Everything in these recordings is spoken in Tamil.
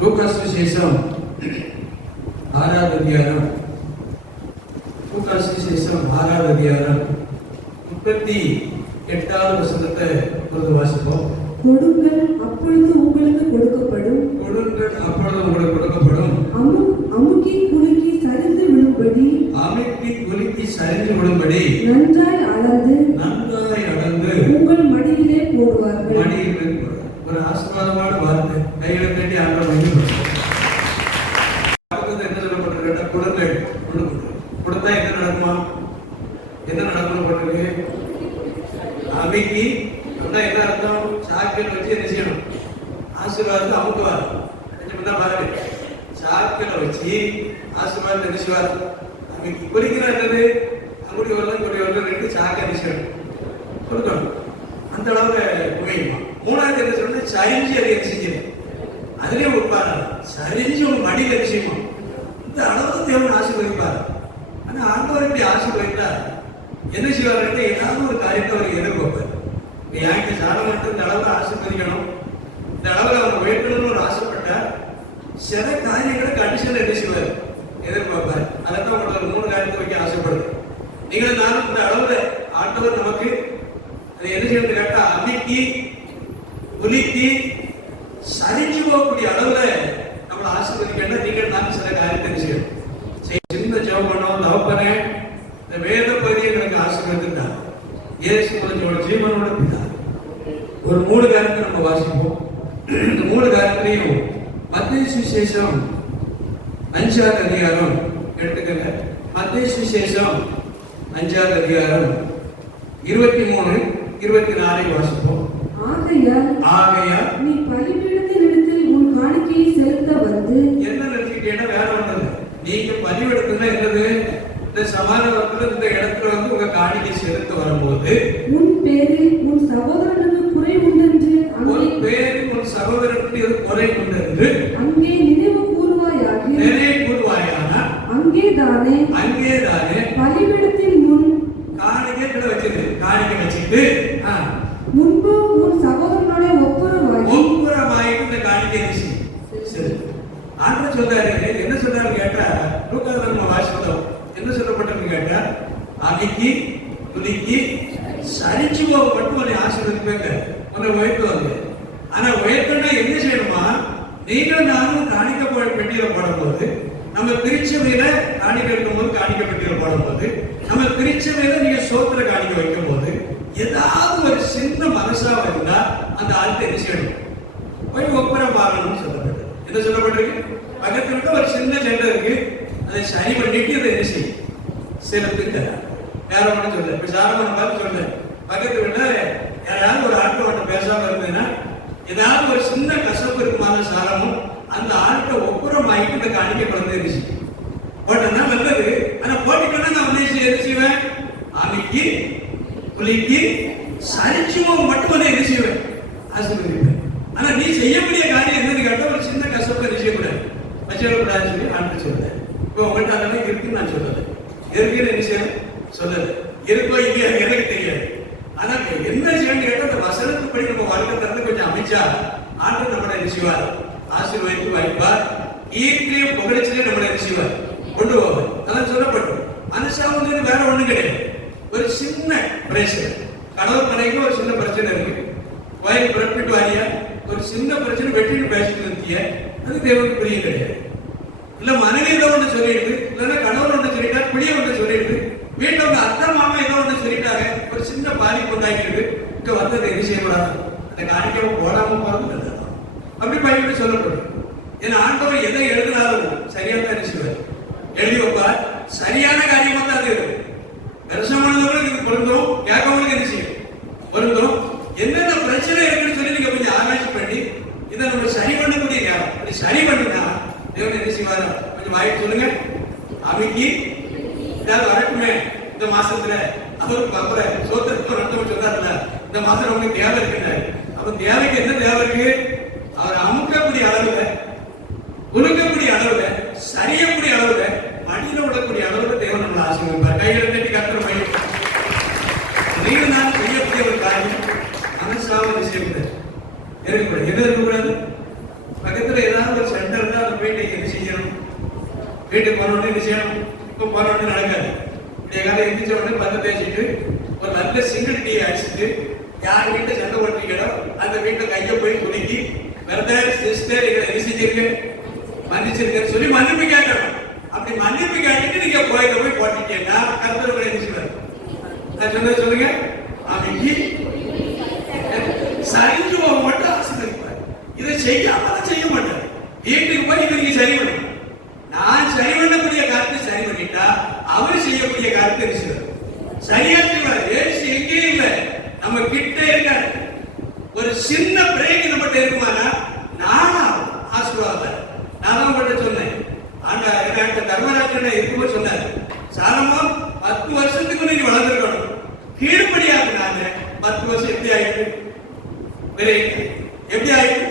லூக்கா சுவிசேஷம் 6வது அதிகாரம், லூக்கா சுவிசேஷம் 6வது அதிகாரம் 38வது வசனத்தை வாசிப்போம். கொடுங்கள் அப்பொழுது உங்களுக்கு கொடுக்கப்படும், கொடுங்கள் அப்பொழுது உங்களுக்கு கொடுக்கப்படும், அமுக்கி குலுக்கி சரிந்து விழும்படி, அமுக்கி குலுக்கி சரிந்து விழும்படி நன்றாய் அளந்து உங்கள் மடியிலே போடுவார்கள். மடியில் போடுவார். ஒரு ஆசீர்வாதமான வார்த்தை. கையில கட்டி ஆண்டவர் மகிழ்ச்சி. என்ன சொல்லப்பட்டிருக்க? கொடுங்கள். கொடுத்தா என்ன நடக்குமா? என்ன நடக்கும் போட்டிருக்கு? அமுக்கி அப்படின்னா என்ன அர்த்தம்? சாக்கில் வச்சு என்ன செய்யணும்? ஆசீர்வாதத்தை அமுக்குவார். பாருங்க, சாக்கில் வச்சு ஆசீர்வாதத்தை என்ன செய்வார்? அமுக்கி குறிக்கிற என்னது? அங்குடி வரலாம் கொடி வரலாம் 2 சாக்கை என்ன செய்யணும்? கொடுக்கணும். அந்த அளவுல குவையுமா. 3வது என்ன சொல்றது? சரிஞ்சு அதை என்ன செஞ்சிடும்? அதுலேயே உட்பாரு. சரிஞ்சு உங்க மடியில் என்ன செய்யுமா? இந்த அளவுக்கு தேவன் ஆசீர்வதிப்பார். ஆனா ஆண்டவர் இப்படி ஆசீர்வதித்தா என்ன செய்வார்? ஏதாவது ஒரு காரியத்தை அவர் எதிர்பார்ப்பார். யாருக்கு சாதகத்தை இந்த அளவுக்கு ஆசீர்வதிக்கணும், இந்த அளவுக்கு அவங்க வேட்டணும்னு ஒரு ஆசைப்பட்டா சில காரியங்களை கண்டிஷன் என்ன செய்வார்? எதிர்பார்ப்பார். அதைத்தான் உங்களுக்கு 3 காரியத்தை வைக்க ஆசைப்படுது. நீங்கள் நானும் இந்த அளவுல ஆண்டவர் நமக்கு அதை என்ன செய்யறது கேட்டா அமுக்கி குலுக்கி சரிஞ்சு போகக்கூடிய அளவுல நம்மளை ஆசீர்வதிக்கணும். நீங்கள் நான் சில காரியத்தை என்ன செய்யணும்? சின்ன ஜெபம் பண்ணோம். தகப்பனே, இந்த வேத பகுதியை எனக்கு ஆசீர்வதித்தார். இயேசு மனுஷனோட ஜீவனோட பிதா. ஒரு 3 காரியத்தை நம்ம வாசிப்போம். இந்த 3 காரியத்திலையும் மத்தேயு சுவிசேஷம் 5வது அதிகாரம் எடுத்துக்கங்க. மத்தேயு சுவிசேஷம் 5வது அதிகாரம் 23, 24 வாசிப்போம். ஆகையால் நீ பலிபீடத்தினிடத்தில் உன் காணிக்கையை செலுத்த வந்து. என்ன நினைச்சிட்டேன்னா வேற ஒண்ணு. நீங்க பலிபீடத்துல என்னது? இந்த சமாதானத்துல இந்த இடத்துல வந்து உங்க காணிக்கை செலுத்த வரும்போது உன் பேரில் உன் சகோதரனுக்கு குறை உண்டென்று அங்கே நினைவு கூறுவாயாக. அங்கேதானே பலிபீடத்தின் முன் காணிக்கை வச்சிரு. காணிக்கை வச்சுட்டு முன்பு உன் சகோதரனோட ஒப்புரவாகி இந்த காணிக்கை சரி. ஆண்டவர் சொல்றாரு. என்ன சொல்றாரு கேட்டா, லூக்கால நம்ம வாசித்தோம். என்ன சொல்லப்பட்டிருக்கு கேட்டா, அமுக்கி குலுக்கி சரிச்சு போக மட்டும் உன்னை ஆசீர்வதிப்பேங்க, உன்னை உயர்த்துவாங்க. ஆனா உயர்த்தனா என்ன செய்யணுமா? நீங்களும் நானும் காணிக்க பெட்டியில போடும்போது, நம்ம திருச்சபையில காணிக்க இருக்கும் போது காணிக்க பெட்டியில போடும்போது, நம்ம திருச்சபையில நீங்க சோத்திர காணிக்க வைக்கும் போது ஏதாவது ஒரு சின்ன மனசா இருந்தா அந்த ஆள்கிட்ட என்ன செய்யணும்? போய் ஒப்புரம் பாருன்னு சொல்லப்பட்டு. என்ன சொல்லப்பட்டிருக்கு? பக்கத்துல ஒரு சின்ன ஜெண்டர் இருக்கு, அதை சரி பண்ணிட்டு அதை என்ன செய்யும்? செலுத்துங்க. வேற ஒன்றும் சொல்ல. இப்ப சாரமான பார்த்து சொல்றேன். பக்கத்து விட யாராவது ஒரு ஆட்டை ஒன்று பேசாம இருந்ததுன்னா ஏதாவது ஒரு சின்ன கசப்பு இருக்குமான சாரமும் அந்த ஆட்டை ஒப்புறம் ஆகிட்டு இந்த காணிக்க குழந்தை போட்டா நல்லது. ஆனா போட்டிட்டோன்னா நான் வந்து என்ன செய்வேன்? அமுக்கி குலுக்கி சரிச்சுவம் மட்டும் வந்து என்ன செய்வேன்? ஆசீர்வதிப்பேன். ஆனா நீ செய்யக்கூடிய காரியம் என்னன்னு கேட்டா ஒரு சின்ன கசப்பை என்ன செய்யக்கூடாது, வச்சிடக்கூடாதுன்னு சொல்லி ஆண்டு சொல்றேன். இப்போ உங்கள்கிட்ட அதெல்லாம் இருக்குன்னு நான் சொல்லலை. இருக்குன்னு என்ன செய்ய சொல்லலை. இருக்கோ இல்லையா எனக்கு தெரியாது. ஆனா என்ன செய்யணும் கேட்டா அந்த வசனத்துப்படி நம்ம வாழ்க்கை தரத்தை கொஞ்சம் அமைச்சா ஆண்டு நம்மளை என்ன செய்வார்? ஆசீர்வதித்து வைப்பார். ஈர்த்திலையும் புகழ்ச்சியிலையும் நம்மளை என்ன செய்வார்? கொண்டு போவார். அதான் சொல்லப்பட்டோம். மனுஷா வந்து வேற ஒண்ணும் கிடையாது. ஒரு சின்ன பிரச்சனை, கணவர் மனைவிக்கு ஒரு சின்ன பிரச்சனை இருக்கு. வயல் புறப்பட்டு வாரியா ஒரு சின்ன பிரச்சனை வெட்டிட்டு பேசிட்டு இருந்திய, அது தேவனுக்கு பிரியம் கிடையாது. இல்ல மனைவி ஏதோ ஒன்று சொல்லிடுது, இல்லைன்னா கணவர் ஒன்று சொல்லிட்டாரு, பிடிய ஒன்று சொல்லிடுது, வீட்டோட அத்தை மாமா ஏதோ ஒன்று சொல்லிட்டாங்க, ஒரு சின்ன பாதிப்பு உண்டாக்கிடுது. இங்க வந்தது என்ன செய்யக்கூடாது? அந்த காணிக்காம போடாம போறது நல்லது. அப்படி பையன் சொல்லப்படும். ஏன்னா ஆண்டவர் எதை எழுதினாலும் சரியா தான் என்ன செய்வார்? எழுதி வைப்பார். சரியான காரியமா தான் அது இருக்கும். தரிசனமானவங்களுக்கு இது பொருந்தும், கேட்கவங்களுக்கு என்ன செய்யும்? பொருந்தும். என்னென்ன பிரச்சனை இருக்குன்னு சொல்லி நீங்க கொஞ்சம் ஆராய்ச்சி பண்ணி இதை நம்ம சரி பண்ணக்கூடிய நேரம். அப்படி சரி பண்ணினா தேவன் என்ன செய்வார்? கொஞ்சம் வாய்ப்பு சொல்லுங்க. அமுக்கி ஏதாவது வரட்டுமே இந்த மாசத்துல அவருக்கு அப்புறம் சோத்திரத்துக்கு ரத்தம் சொன்னார்ல, இந்த மாசம் உங்களுக்கு தேவை இருக்குல்ல. அப்ப தேவைக்கு என்ன தேவை இருக்கு? அவர் அமுக்கக்கூடிய அளவுல, குலுக்கக்கூடிய அளவுல, சரியக்கூடிய அளவுல, மடியில விடக்கூடிய அளவுல தேவன் நம்மளை ஆசீர்வதிப்பார். கைகளை தட்டி கத்துற மையம். நீங்கள் நான் செய்யக்கூடிய ஒரு காரியம் மனசாவது செய்யக்கூடாது. இருக்கக்கூடாது. எது இருக்கக்கூடாது? பக்கத்துல ஏதாவது ஒரு சண்டை இப்போ போன உடனே நடக்காது. இப்படியே காலை எந்திரிச்ச உடனே பத்து தேய்ச்சிட்டு ஒரு நல்ல சிங்கிள் டீ அடிச்சுட்டு யார் வீட்டை சண்டை ஓட்டுறீங்களோ அந்த வீட்டை கையை போய் குலுக்கி பிரதர் சிஸ்டர் எங்களை என்ன செஞ்சிருக்கு மன்னிச்சிருக்கேன்னு சொல்லி மன்னிப்பு கேட்கணும். அப்படி மன்னிப்பு கேட்டுட்டு நீங்க கோயில போய் போட்டீங்கன்னா கர்த்தர் உங்களை என்ன செய்வார்? நான் சொன்னது சொல்லுங்க. அன்னைக்கு சரிஞ்சு போக மட்டும் ஆசீர்வதிப்பார். இதை செய்ய மாட்டார். வீட்டுக்கு போய் இதை நீங்க சரி பண்ணணும். நான் சரி பண்ணக்கூடிய காரியத்தை சரி பண்ணிட்டா அவர் செய்யக்கூடிய காரியத்தை செய்வார். சரியா செய்வார். ஏசு எங்கேயும் இல்லை, நம்ம கிட்ட இருக்காரு. ஒரு சின்ன பிரேக் நம்மகிட்ட இருக்குமானா நானா ஆசீர்வாதம். நான் தான் உங்கள்கிட்ட சொன்னேன். ஆனா என்கிட்ட தர்மராஜன் இருக்கும்போது சொன்னார், சாலமோன் 10 வருஷத்துக்கு நீங்க வளர்ந்துருக்கணும். கீழ்படியாக நானு 10 வருஷம் எப்படி ஆயிட்டு பிரேக் எப்படி ஆயிட்டு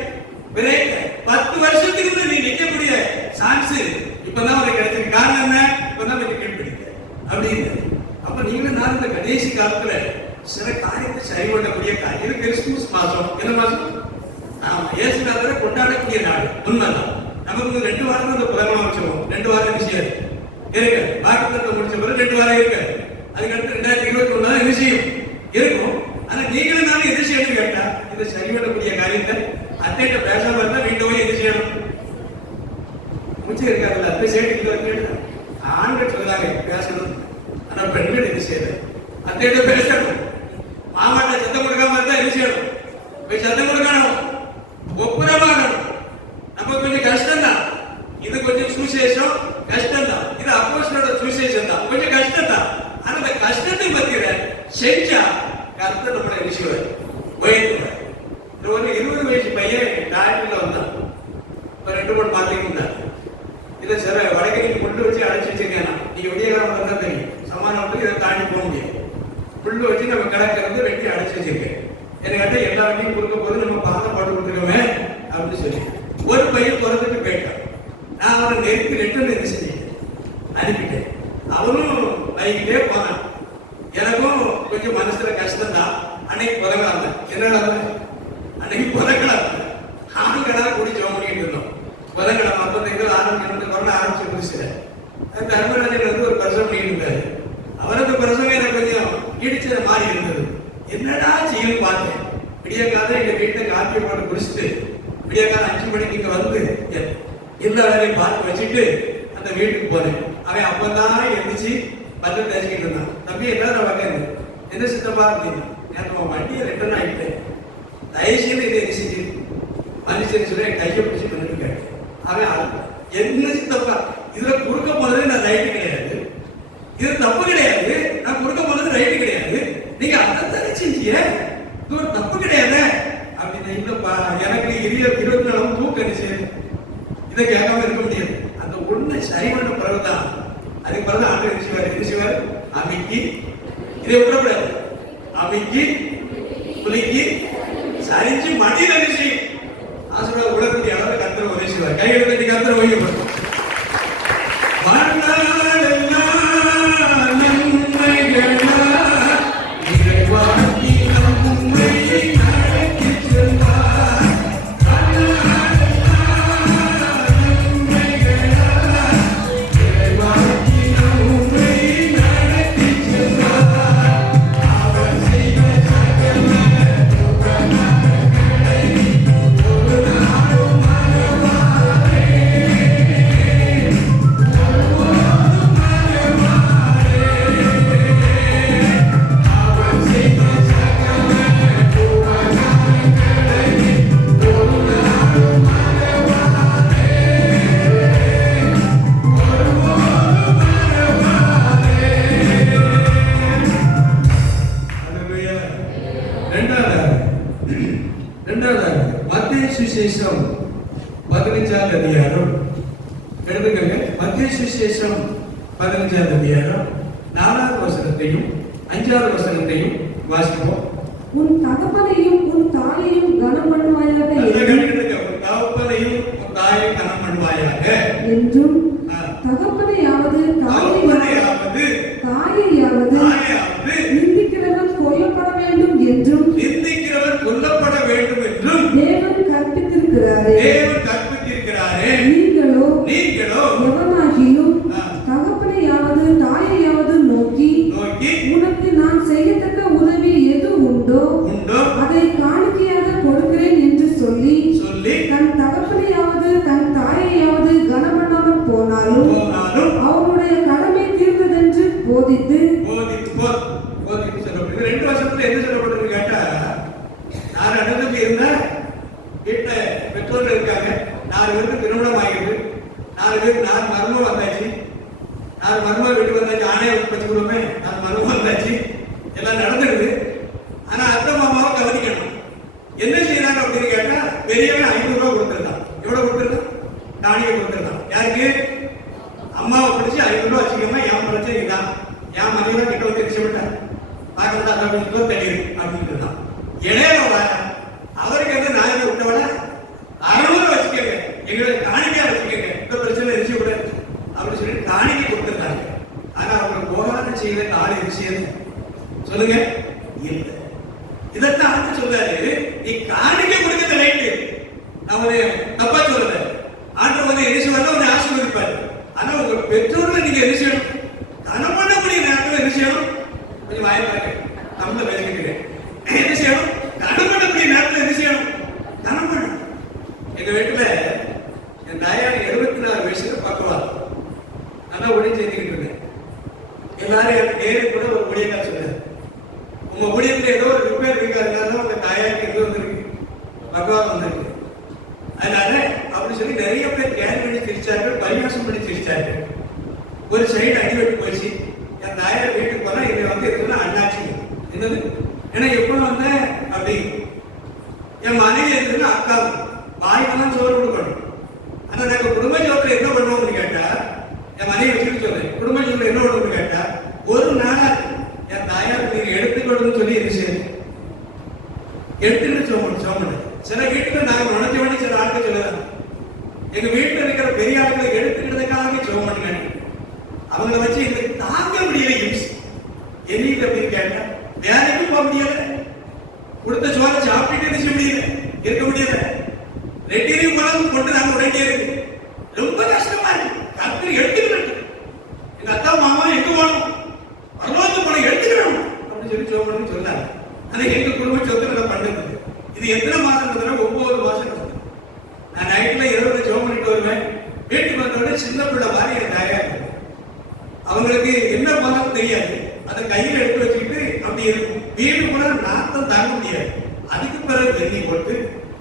பிரேக் 10 வருஷத்துக்கு நீ நிக்கக்கூடிய சான்ஸ் இப்பதான் உனக்கு கிடைச்சிருக்கு. காரணம் என்ன? இப்பதான் நீங்க கீழ்படிக்க அப்படின்னு. அப்ப நீங்களும் நான் இந்த கடைசி காலத்துல சில காரியத்தை சரி பண்ணக்கூடிய காரியம். இது கிறிஸ்துமஸ் மாசம். என்ன மாசம்? ஆமா, இயேசுநாதரை கொண்டாடக்கூடிய நாள். உண்மைதான். நமக்கு 2 வாரம் அந்த புதன்கிழமை வச்சுருவோம். 2 வாரம் விஷயம் இருக்கு. வாக்குத்தத்தை முடிச்ச பிறகு 2 வாரம் இருக்கு. அதுக்கடுத்து 2021 தான் என்ன செய்யும் இருக்கும். ஆனா நீங்களும் நானும் எது செய்யணும் கேட்டா இதை சரி பண்ணக்கூடிய காரியத்தை அத்தைகிட்ட பேசாம இருந்தா வீட்டு போய் எது செய்யணும் முடிச்சு இருக்காதுல்ல. அத்தை சேர்த்து ஆண்கள் சொல்றாங்க பேசணும். ஆனா பெண்கள் எது செய்யணும்? அத்தைகிட்ட பேசணும். மாமாட்ட சத்தம் கொடுக்காம இருந்தா எது செய்யணும்? போய் சத்தம் கொடுக்கணும். ஒப்புரமாகணும். நமக்கு கொஞ்சம் கஷ்டம் தான். இது கொஞ்சம் சுவிசேஷம் கஷ்டம் தான். இது அப்போஸ்தலரோட சுவிசேஷம் தான். கொஞ்சம் கஷ்டம் தான். ஆனா அந்த கஷ்டத்தை மத்தியில செஞ்சா கர்த்தர் நம்மளை விஷயம் உயர்த்துவார். ஒரு 20 வயசு பையன் டாக்டர்ல வந்தான். இப்ப 2-3 மாதத்துக்கு இருந்தார். இதை சார் வடகைக்கு புல்லு வச்சு அடைச்சு வச்சிருக்கேன். நீங்க விடியகாலம் வந்தா தெரியும். சமானம் இதை தாண்டி போக முடியும். புல்லு வச்சு நம்ம கிடக்கிறது வெட்டி அடைச்சு வச்சிருக்கேன். எனக்கு எல்லா வண்டியும் கொடுக்க போது நம்ம பாதம் போட்டு கொடுத்துருக்கோமே அப்படின்னு சொல்லி ஒரு பையன் பிறந்துட்டு போயிட்டான். நான் அவனை நெருக்கி ரிட்டர்ன் என்ன செஞ்சேன் அனுப்பிட்டேன். அவனும் பைக்கிட்டே போனான். எனக்கும் கொஞ்சம் மனசுல கஷ்டம் தான். அன்னைக்கு புதங்கலாம் என்னடா அன்னைக்கு புதங்கலாம் ஆண்களாக கூடி ஜோம் பண்ணிட்டு இருந்தோம். புதங்கலாம் 35 ஆரம்பிச்சு கொரோனா ஆரம்பிச்சு முடிச்சுல தர்மராஜன் வந்து ஒரு பிரசவம் பண்ணிட்டு இருந்தாரு. அவருக்கு பிரசவம் எனக்கு கொஞ்சம் இடிச்சது மாதிரி இருந்தது. என்னடா செய்யணும் பார்த்தேன். விடிய காலம் எங்க வீட்டை காப்பி போட்டு குடிச்சிட்டு விடிய காலம் 5 மணிக்கு இங்க வந்து எல்லா வேலையும் பார்த்து வச்சுட்டு அந்த வீட்டுக்கு போனேன். அவன் அப்பதான் எழுந்திரிச்சு பல்ல தேய்ச்சிக்கிட்டு இருந்தான். தம்பி எல்லாரும் வகையாது என்ன சித்தப்பா அப்படின்னா எனக்கு வண்டியை ரிட்டர்ன் ஆகிட்டேன். தயவுசெய்து இதை செஞ்சு மனுஷன் சொல்லி என் கையை பிடிச்சி பண்ணிருக்கேன். அவன் என்ன சித்தப்பா இதுல குறுக்க போனது நான் ரைட்டு கிடையாது, இது தப்பு கிடையாது. நான் குறுக்க போனது ரைட்டு கிடையாது. நீங்க அதைத்தானே செஞ்சீங்க, இது ஒரு தப்பு கிடையாது அப்படின்னு. இல்லப்பா எனக்கு 24 தூக்கம் அடிச்சு இதை கேட்காம இருக்க முடியாது. அந்த ஒண்ணு சரி பண்ண பிறகுதான் அதுக்கு பிறகு ஆண்டு என்ன செய்வார் அமைக்கி இதை விடக்கூடாது. அமைக்கி குலுக்கி சரிஞ்சு மனித செய்யும் ஆசீர்வாத உடற்கூடிய அளவு கர்த்தர் உதவி செய்வார். கைகளை தட்டி கர்த்தர் வைக்கப்படும். மத்தேயு சுவிசேஷம் 15ஆம் அதிகாரம் எடுத்துக்கங்க. மத்தேயு சுவிசேஷம் 15ஆம் அதிகாரம் 4வது வசனத்தையும் 5வது வசனத்தையும் வாசிப்போம். உன் தகப்பனையும் உன் தாயையும் கனம் பண்ணுவாயாக உன் தகப்பனையும் உன் தாயையும் கனம் பண்ணுவாயாக என்றும் தகப்பனையாவது தாயையாவது நிந்திக்கிறவன் கொல்லப்பட வேண்டும் என்றும் தேவன் கற்பித்திருக்கிறாரே. நீங்களோ எவனாகிலும் தகப்பனையாவது போதித்து போதித்து சொல்லப்படுது. 2 வருஷத்துல என்ன சொல்லப்படுறது கேட்டா, 4 அண்ணனுக்கு இருந்தா வீட்டுல பெற்றோர்கள் இருக்காங்க, 4 பேருக்கு திருமணம் ஆகிடுது, 4 பேருக்கு 4 மருமகம் வந்தாச்சு, 4 மருமகம் வீட்டுக்கு வந்தாச்சு, ஆணையை வச்சுக்கிறோமே 4 மருமகம் வந்தாச்சு, எல்லாம் நடந்துடுது. ஆனா அத்தை மாமாவை கவனிக்கணும். என்ன செய்யறாங்க அப்படின்னு கேட்டா, பெரியவன் 500 ரூபாய் கொடுத்துருந்தான். எவ்வளவு கொடுத்துருந்தான்? காணிக்கை கொடுத்துருந்தான். யாருக்கு? அம்மாவை பிடிச்சி 500 ரூபாய் வச்சுக்கோமா, என் பிரச்சனை இதுதான், என் மனைவி கிட்ட வந்து தெரிச்சுவிட்டேன் பார்க்கறதா தெரியுது அப்படின்னு தான். இளையவ அவருக்கு வந்து நான் என்ன விட்டவள 600 வச்சுக்கோங்க, எங்களை காணிக்கையா வச்சுக்கோங்க, இந்த பிரச்சனை எரிச்சு விட அப்படின்னு சொல்லி காணிக்கை கொடுத்துருந்தாங்க. ஆனா அவங்க போகாத செய்த காலை விஷயம் சொல்லுங்க இல்லை. இதைத்தான் ஆண்டு சொல்றாரு, நீ காணிக்கை கொடுக்கிறது ரைட்டு, நான் உன்னை தப்பா சொல்லல, ஆண்டு வந்து என்ன செய்வாரு, உன்னை ஆசீர்வதிப்பாரு. ஆனா உங்க பெற்றோர்ல நீங்க என்ன செய்யணும், கனம் பண்ணக்கூடிய நேரத்தில் என்ன செய்யணும், கொஞ்சம் வாய்ப்பாங்க தமிழ்ல பேசிக்கிறேன், என்ன செய்யணும், கனம் பண்ணக்கூடிய நேரத்தில் என்ன செய்யணும், கனம் பண்ணணும். எங்க வீட்டுல என் தாயார் 74 வயசுல பக்குவார் நல்லா ஒளி செஞ்சுக்கிட்டு இருந்தேன். எல்லாரும் எனக்கு நேரு கூட ஒரு ஒளியக்கா சொன்னார், உங்க ஊழியத்துல ஏதோ ஒரு ரிப்பேர் இருக்காதுனால உங்க தாயாருக்கு எது வந்திருக்கு, பகவான் வந்திருக்கு, அதனால அப்படி சொல்லி நிறைய பேர் கேர் பண்ணி சிரிச்சார்கள், பரிகாசம் பண்ணி சிரிச்சார்கள். ஒரு சைடு அடிபட்டு போயிடுச்சு. என் தாயார் வீட்டுக்கு போனா இங்க வந்து இருக்குன்னா அண்ணாச்சி என்னது, ஏன்னா எப்ப வந்த அப்படி, என் மனைவி இருக்குன்னா அக்கா, வாய்க்கெல்லாம் சோறு கொடுக்கணும். ஆனா நாங்க குடும்ப சோத்துல என்ன பண்ணுவோம்னு கேட்டா, என் மனைவி வச்சுட்டு சொல்றேன், குடும்ப சோத்துல என்ன பண்ணுவோம்னு கேட்டா, ஒரு நாளா என் தாயார் நீங்க எடுத்துக்கணும்னு சொல்லி என்ன செய்யணும், எடுத்துக்கிட்டு சோமணும். சில வீட்டுல நாங்க உணர்ச்சி பண்ணி சில ஆட்கள் சொல்லலாம், எங்க வீட்டுல இருக்கிற பெரிய ஆட்களை எடுத்துக்கிறதுக்காக சோமனுங்க, அவங்களை வச்சு எங்களுக்கு தாங்க முடியல யூஸ் என்ன அப்படின்னு கேட்டா, வேலைக்கு போக முடியல, கொடுத்த சோறை சாப்பிட்டு என்ன செய்ய முடியல, இருக்க முடியல, ரெட்டிலையும் பணம் கொண்டு நாங்க உடனே இருக்கு, ரொம்ப கஷ்டமா இருக்கு, கருத்து எடுத்துக்கிட்டு எங்க அத்தா மாமா எங்க போகணும், பரவாயில்ல பணம் எடுத்துக்கணும் அப்படின்னு சொல்லி சோமன்னு சொன்னாங்க. ஆனா எங்க குடும்ப சொத்துல பண்ணுறது இது எத்தனை மாசம், 9 மாசம். நான் நைட்ல 20 ஜோம் பண்ணிட்டு வருவேன், வீட்டுக்கு வந்தோடனே சின்ன பிள்ளை மாதிரி என் தாயார், அவங்களுக்கு என்ன பணம் தெரியாது, அதை கையில் எடுத்து வச்சுக்கிட்டு அப்படி இருக்கும். வீடு கூட நாத்தம் தாங்க முடியாது. அதுக்கு பிறகு வெந்நி போட்டு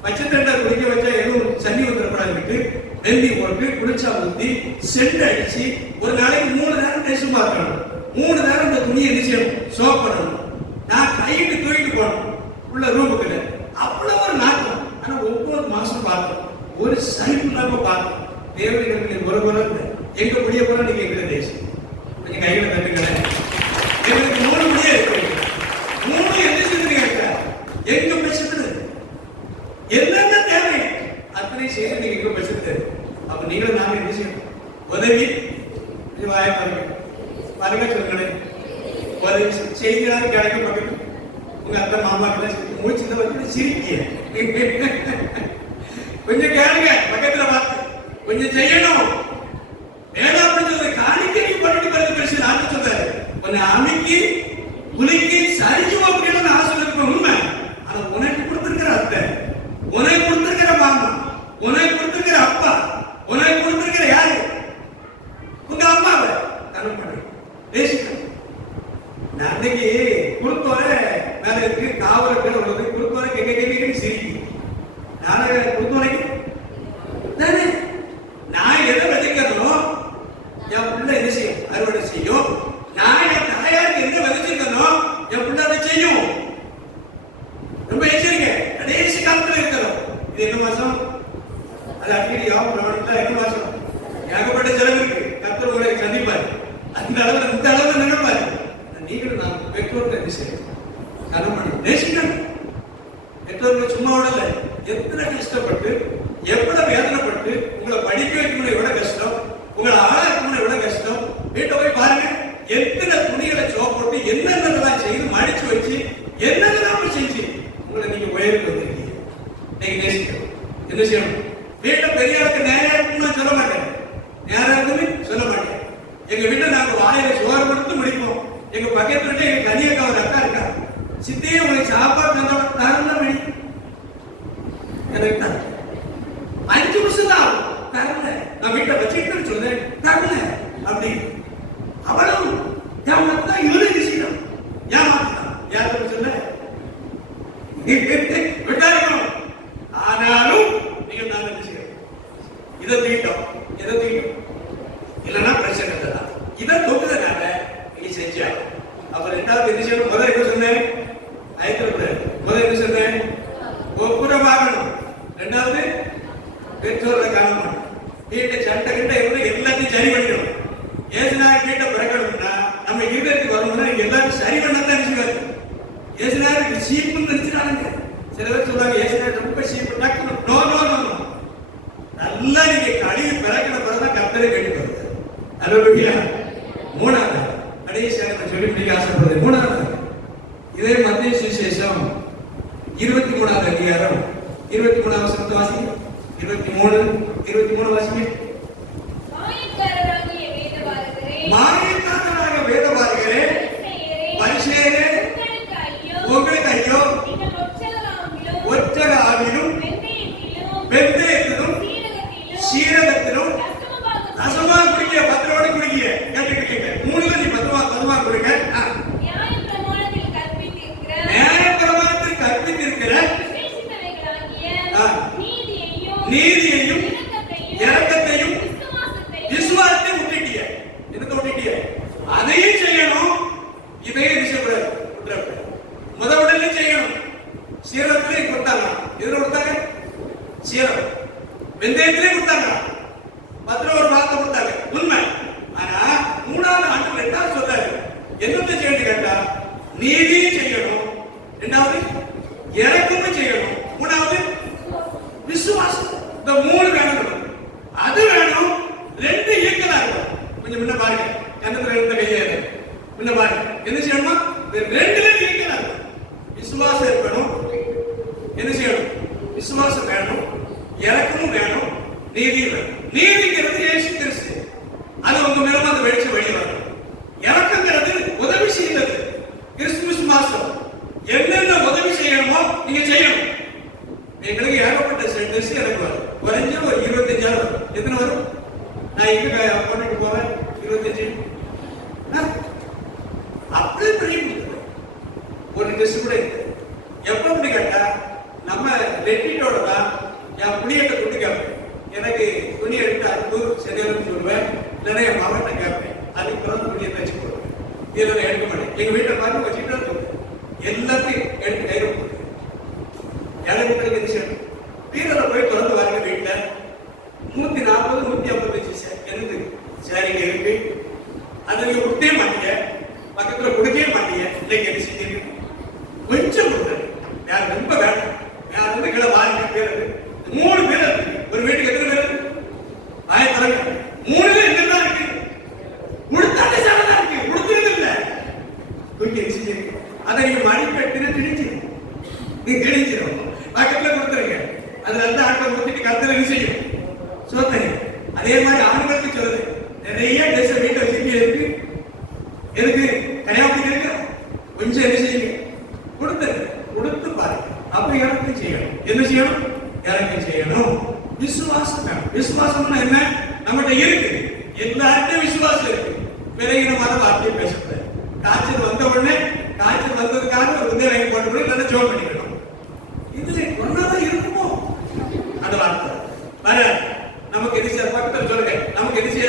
பச்சை தண்டை குடிக்க வச்சா எதுவும் சன்னி வந்துடக்கூடாது, வெந்நி போட்டு குளிச்சா ஊத்தி சென்ட் அடிச்சு ஒரு நாளைக்கு 3 நேரம் டெஸ்ட் பார்க்கணும், 3 நேரம் இந்த துணியை என்ன செய்யணும், சோப் பண்ணணும். நான் கையிட்டு தூக்கிட்டு போகணும் உள்ள ரூமுக்குள்ள, அவ்வளவு ஒரு நாட்டம். ஆனா 9 மாசம் பார்த்தோம், ஒரு சைப்பு இல்லாம பார்த்தோம். தேவதைகளுக்கு ஒரு குரம் எங்க முடிய போல நீங்க எங்க தேசம் கொஞ்சம் கையில தட்டுங்களேன். எங்களுக்கு 3 முடிய இருக்கு, 3 என்ன செய்யுங்க எங்க பேசுறது, என்னென்ன தேவை அத்தனை செய்து நீங்க எங்க பேசுறது. அப்ப நீங்களும் நாங்க என்ன செய்யணும், உதவி வாய பாருங்க சொல்லுங்களேன், உதவி செய்தியாக கிடைக்க பக்கத்து உங்க அத்தை மாமா கிட்ட முடிச்சு வந்து சிரிப்பிய கொஞ்சம் கேளுங்க, பக்கத்துல பார்த்து கொஞ்சம் செய்யணும். வேணா அப்படி சொல்ற காணிக்கை பண்ணிட்டு பிறகு பேசி நான் சொல்றாரு, கொஞ்சம் அமைக்கி குலுக்கி சரிஞ்சு அப்படின்னு நான் சொல்லிருப்பேன் உண்மை. ஆனா உனக்கு கொடுத்திருக்கிற அத்தை, உனக்கு கொடுத்திருக்கிற மாமா, உனக்கு கொடுத்திருக்கிற அப்பா, உனக்கு கொடுத்திருக்கிற யாரு, உங்க அம்மாவை தரம் பண்ண பேசிக்கணும். நான் அன்னைக்கு குறுத்தோரை மேல இருக்கு, காவலுக்கு உள்ளது, குறுத்தோரை கேட்க சிரிக்கு, நானே குறுத்தோரைக்கு தானே நான் எதை விதைக்கணும், என் பிள்ளை என்ன செய்யும், அறுவடை செய்யும். நான் என் தாயாருக்கு என்ன விதைச்சிருக்கணும், என் பிள்ளை அதை செய்யும். ரொம்ப எச்சரிக்கை, கடைசி காலத்துல இருக்கிறோம். இது என்ன மாசம், அது அடிக்கடி யோகம் என்ன மாசம், ஏகப்பட்ட செலவு இருக்கு, கர்த்தர் உங்களை சந்திப்பாரு, அந்த அளவுல இந்த அளவுல நினைப்பாரு. நீங்களும் நான் பெற்றோர்கள் என்ன செய்யணும், கனம் பண்ணி நேசிக்கணும். பெற்றோர்கள் சும்மா விடல, எத்தனை கஷ்டப்பட்டு எவ்வளவு வேதனைப்பட்டு உங்களை படிக்க வைக்கணும், எவ்வளவு கஷ்டம், உங்களை ஆளாக்கணும், எவ்வளவு கஷ்டம். வீட்டை போய் பாருங்க, எத்தனை துணிகளை சோப் போட்டு என்னென்னலாம் செய்து மடிச்சு வச்சு என்னென்னலாம் செஞ்சு உங்களை நீங்க உயர்வு வந்திருக்கீங்க. நீங்க நேசிக்கணும். என்ன செய்யணும், வீட்டை பெரியாருக்கு நேரம் இருக்குன்னு சொல்ல மாட்டேன், நேரம் இருக்குன்னு சொல்ல மாட்டேன். எங்க வீட்டை நாங்க வாயில சோறு கொடுத்து முடிப்போம். எங்க பக்கத்துல எங்க கனியக்கா ஒரு அக்கா இருக்கா, சித்தியே உங்களுக்கு சாப்பாடு தரணும் மணி எனக்கு தான் 5 நிமிஷம் தான் தரல, நான் வீட்டை வச்சுக்கிட்டு சொல்றேன் தரல அப்படி அவ்வளவு ரெண்டாவது என்ன செய்யணும்? முதல்ல என்ன சொன்னேன்? ஐக்கியப்படாது. முதல்ல என்ன சொன்னேன்? ஒப்புரமாகணும். ரெண்டாவது பெற்றோரை காணணும். வீட்டை சண்டை கிட்ட எல்லாத்தையும் சரி பண்ணிக்கணும். ஏசுனார் வீட்டை பிறக்கணும்னா நம்ம இருதயத்துக்கு வரணும்னா எல்லாரும் சரி பண்ணதான் நினைச்சுக்காரு. ஏசுனாருக்கு சீப்புன்னு நினைச்சுட்டாங்க. சில பேர் சொல்றாங்க ஏசுனார் ரொம்ப சீப்பு டக்குனு. No no no no. நல்லா நீங்க கழுவி பிறக்கிற பிறகுதான் கர்த்தரை கேட்டு வருது. அல்லேலூயா. மூணாவது கடைசியாக நான் சொல்லி முடிக்க ஆசைப்படுறது மூணாவது இதே மத்திய சுவிசேஷம் 23வது அதிகாரம் 23வது வசனத்தை வாசிங்க. 23 வாசிங்க. மாயக்காரராக வேதபாரகரே, பரிசேயரே, உங்களுக்கு ஐயோ, ஒற்றக ஆவிலும் வெந்தயத்திலும் சீரகத்திலும் ரசமா குடிக்க, பத்திரோட குடிக்க கேட்டுக்கிட்டீங்க. மூணுல நீ பத்திரமா குடிக்க. நியாயப்பிரமாணத்தில் கற்பித்திருக்கிற நீதியையும் இரக்கத்தையும் விசுவாசத்தையும் விட்டுட்டிய. என்னத்தை விட்டுட்டிய? அதையும் செய்யணும். இதையும் விஷயப்படாது. முதல்ல செய்யணும். சீரகத்திலையும் கொடுத்தாங்க. எதுல கொடுத்தாங்க? சீரகம். வெந்தயத்திலையும் கொடுத்தாங்க. பத்திரம் ஒரு பாகத்தை கொடுத்தாங்க. உண்மை. ஆனா மூணாவது ஆண்டு ரெண்டாவது சொல்றாரு. என்னத்தை செய்யணும் கேட்டா நீதியும் செய்யணும். ரெண்டாவது இரக்கமும் செய்யணும். மூணாவது விசுவாசம். இந்த மூணு வேணும். அது வேணும். ரெண்டு ஈக்குவலா இருக்கும். கொஞ்சம் முன்ன பாருங்க. கண்ணத்துல இருந்த கையாரு முன்ன பாருங்க. என்ன செய்யணுமா? ரெண்டுல ஈக்குவலா இருக்கும். விசுவாசம் இருக்கணும். என்ன செய்யணும்? விசுவாசம் வேணும். இரக்கமும் வேணும். நீதி வேணும். நீதிங்கிறது இயேசு கிறிஸ்து. அது உங்க மேல அந்த வெளிச்சம் வெளியே வரும். இரக்கங்கிறது உதவி செய்யறது. கிறிஸ்துமஸ் மாசம் என்னென்ன உதவி செய்யணுமோ நீங்க செய்யணும். எங்களுக்கு ஏகப்பட்ட சென்டர்ஸ் எனக்கு வரும். குறைஞ்ச ஒரு 25,000 வரும். எத்தனை வரும்? நான் எங்க பண்ணிட்டு போவேன்? 25. அப்படியே பெரிய ஒரு டெஸ்ட் கூட இருக்கு. எப்ப அப்படி கேட்டா நம்ம ரெட்டிட்டோட தான் என் புளியத்தை கொண்டு கேட்பேன். எனக்கு துணி எடுத்து அதுக்கு சரியானு சொல்லுவேன். இல்லைன்னா என் மகன்கிட்ட கேட்பேன். அதுக்கு பிறகு துணியை தச்சு போடுவேன். இதில் நான் எடுக்க மாட்டேன். எங்க வீட்டை பார்த்து வச்சுட்டு எல்லாத்தையும் எடுத்து கையில் போடுவேன். எனக்கு என்ன செய்யணும்? வீரரை போய் திறந்து வாங்க. வீட்டில் 140 155 எனக்கு சரிங்க இருக்கு. அதை நீங்க கொடுத்தே மாட்டீங்க. பக்கத்துல கொடுக்கவே மாட்டீங்க. இன்னைக்கு என்ன செஞ்சீங்க? கொஞ்சம் கொடுத்தாரு. யார் ரொம்ப வேண்டாம். யார் வந்து கீழே வாங்க பேர் 3 பேர் இருக்கு. ஒரு வீட்டுக்கு எத்தனை பேர் இருக்கு? ஆயிரத்தி 3ல என்னதான் இருக்கு? கொடுத்தாலே சாரதா இருக்கு. கொடுத்துறது இல்ல. தூக்கி என்ன செஞ்சீங்க? அதை நீங்க மடிப்பெட்டு திணிச்சு நீங்க திணிச்சிடும். பக்கத்துல கொடுத்துருங்க. அதுல இருந்து ஆட்களை கொடுத்துட்டு கருத்துல என்ன செய்யும்? சோத்தனை. அதே மாதிரி ஆண்களுக்கு சொல்லுது. நிறைய தேச வீட்டை வச்சுட்டு இருக்கு. எதுக்கு? கல்யாணத்துக்கு இருக்கு. கொஞ்சம் என்ன செய்யுங்க? கொடுத்து பாருங்க. அப்ப இறக்கம் செய்யணும். என்ன செய்யணும்? இறக்கம் செய்யணும். விசுவாசம் வேணும். விசுவாசம்னா என்ன? நம்மகிட்ட இருக்கு. எல்லார்ட்டும் விசுவாசம் இருக்கு. விரைகினமான வார்த்தையை பேசக்கூடாது. காய்ச்சல் வந்த உடனே காய்ச்சல் வந்ததுக்காக ஒரு உதவி வாங்கி போட்டு போய் நல்லா ஜோம் பண்ணிக்கணும். இதுல ஒன்னாதான் இருக்குமோ அந்த வார்த்தை வர நமக்கு எது செய்ய பக்கத்தில் சொல்லுங்க. நமக்கு எது செய்ய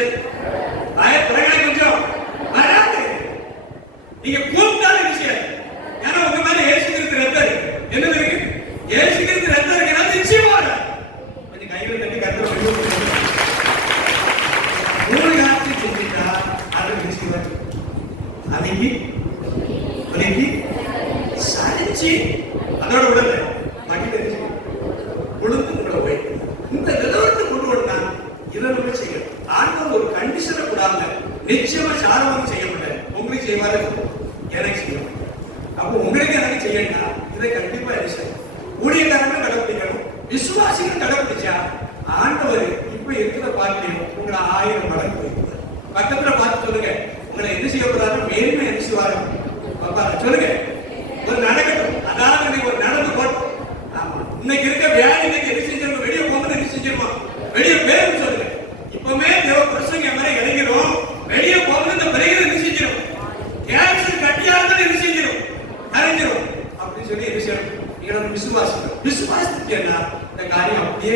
பயப்படுறாங்க கொஞ்சம் வராது. நீங்க கூப்பிட்டாலும் விஷயம். ஏன்னா உங்க மேல ஏசுகிறது ரத்தம் இருக்கு. என்னது இருக்கு? ஏசுகிறது ரத்தம் இருக்கு. நிச்சயமா கொஞ்சம் கையில தட்டி கருத்து 3 காட்சி செஞ்சுட்டா அது நிச்சயமா அன்னைக்கு சரிச்சு அதோட உடல மகிழ்ச்சி கொடுத்து உங்களை போய் இந்த நிலவரத்தை கொண்டு வந்தா இரவு செய்யணும். ஆண்கள் ஒரு கண்டிஷனை கூடாம நிச்சயமா சாரமாக செய்ய மாட்டேன். உங்களுக்கு செய்வாரு எனக்கு செய்யணும். அப்போ உங்களுக்கு எனக்கு செய்யணும்னா இதை கண்டிப்பா என்ன செய்யணும்? ஊழியக்காரங்களும் கடைபிடிக்கணும். விசுவாசிகளும் கடைபிடிச்சா ஆண்டவர் இப்ப இருக்கிற பார்க்கலையும் உங்களை 1000 மடங்கு போயிருப்பார். பக்கத்துல பார்த்து சொல்லுங்க. உங்களை என்ன செய்யக்கூடாது? மேன்மை என்ன செய்வாரு? சொல்லுங்க. ஒரு நடக்கட்டும். அதாவது நீங்க ஒரு நடந்து போட்டு இன்னைக்கு இருக்க வியாதி இன்னைக்கு என்ன செஞ்சிருக்கோம்? வெளியே போகும்போது என்ன செஞ்சிருக்கோம்? வெளியே பேரு சொல்லுங்க. இப்பவுமே தேவ பிரசங்க மாதிரி இறங்கிறோம். வெளியே போகும்போது இந்த பிறகு என்ன செஞ்சிடும்? கேன்சர் கட்டியா இருந்தாலும் என்ன செஞ்சிடும்? கரைஞ்சிடும். அப்படின்னு சொல்லி என்ன செய்யணும்? நீங்க விசுவாசம். விசுவாசத்துக்கு என்ன இந்த காரியம் அப்படியே